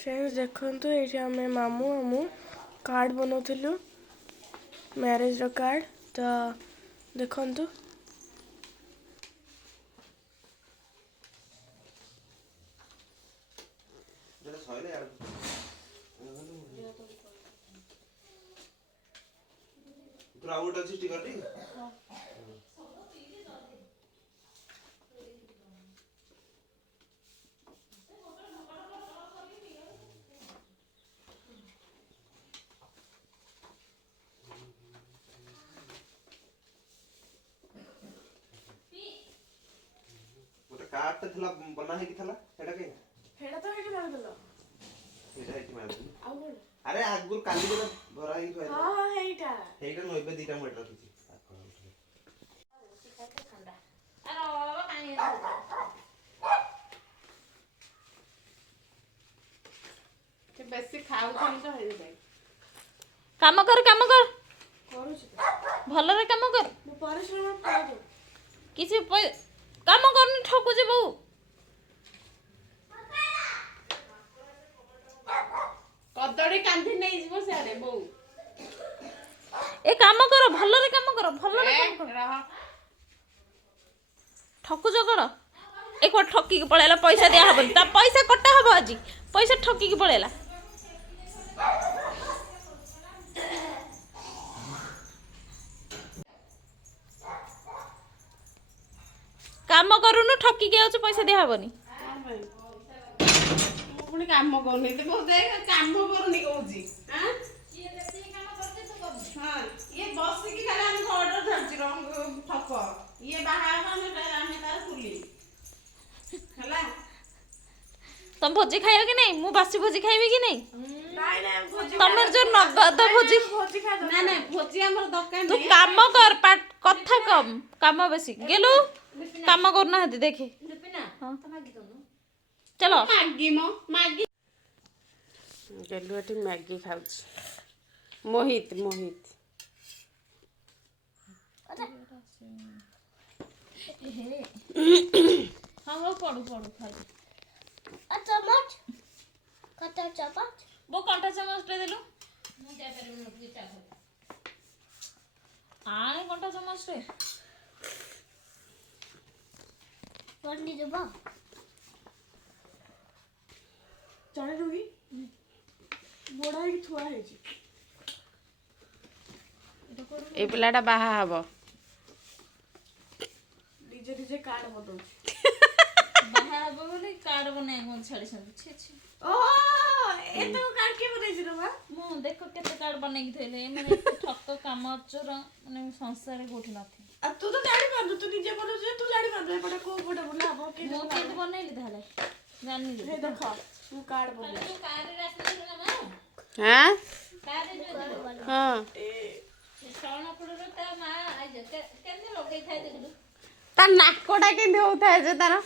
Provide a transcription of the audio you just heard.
friends देखंतु एठी हमें मामू आमु कार्ड बनौथिलु मैरिज रो कार्ड तो देखंतु आउट अछि स्टिकर टी गोटे कार्ड थला बना है कि थला हेडा के हेडा तो हेडी मार देलो हेडा हेटी मार दे आ बोल अरे आगुर काली जो भरा ही थोय हां हेटा हेटा नो एबे दीटा मटर किछि ठंडा अरे बाबा पानी के बेसी खाऊ खाऊ तो हेइ जाय काम कर करू छी भल रे काम कर मु परिश्रम कर दो किसी काम करनी ठकु जे बहु कदड़ी कांधी नै जिवो साडे बौ ए काम कर भल रे काम कर रह ठकु जगड़ एक बार ठकी के पळेला पैसा दिया हबन ता पैसा कटा हबो आज पैसा ठकी के पळेला काम करूनु ठकी के आछ पैसा दिया हबनी पुणी काम करनी तो बहुत देख काम करनी कहूची हां ये बेसी काम करते तो कब हां ये बस की खाली हम ऑर्डर धरची रंग ठक ये बाहर हम तार खुली हला तुम भोजी खाइयो कि नहीं मु बासी भोजी खाइबे कि नहीं नाइ नाइ भोजी तमर जो नगद भोजी भोजी खा दो ना भोजी हमर दुकान तू काम कर कथा कम काम बेसी गेलु काम करना हती देखे लिपिना हां तो मागी दो चलो मागी गेलु एठी मैगी खाउछ मोहित हां वो पड़ू खाइ चम्मच कटा चम्मच वो कांटा चम्मच दे देलु मु जा परु न चा आने कांटा चम्मच रे पन्नी देबा चढ़े रुगी बड़ा ही थुआ है जी ए पिलाटा बाहा हबो डीजे डीजे कार्ड बदल बाहर बोले कार्ड बनाए कोन छाड़ी छे छे ओ ए तो कार्ड के बनै छी रे मु देखो केते कार्ड बनै कि थैले माने ठक काम चोर माने संसार गोठी नथि आ तू तो जानी पांदु तू निजे बोलु जे तू जानी पांदु एपटे को पटे बोला अब के मु केते बनैली धाले जानि हे देखो तू कार्ड बना तू कार्ड रास्ते ना हां कार्ड जो हां ए सोना पड़र ता मा आज केने लगे थाय देखलु ता नाकोटा केंदे होता है जे तारा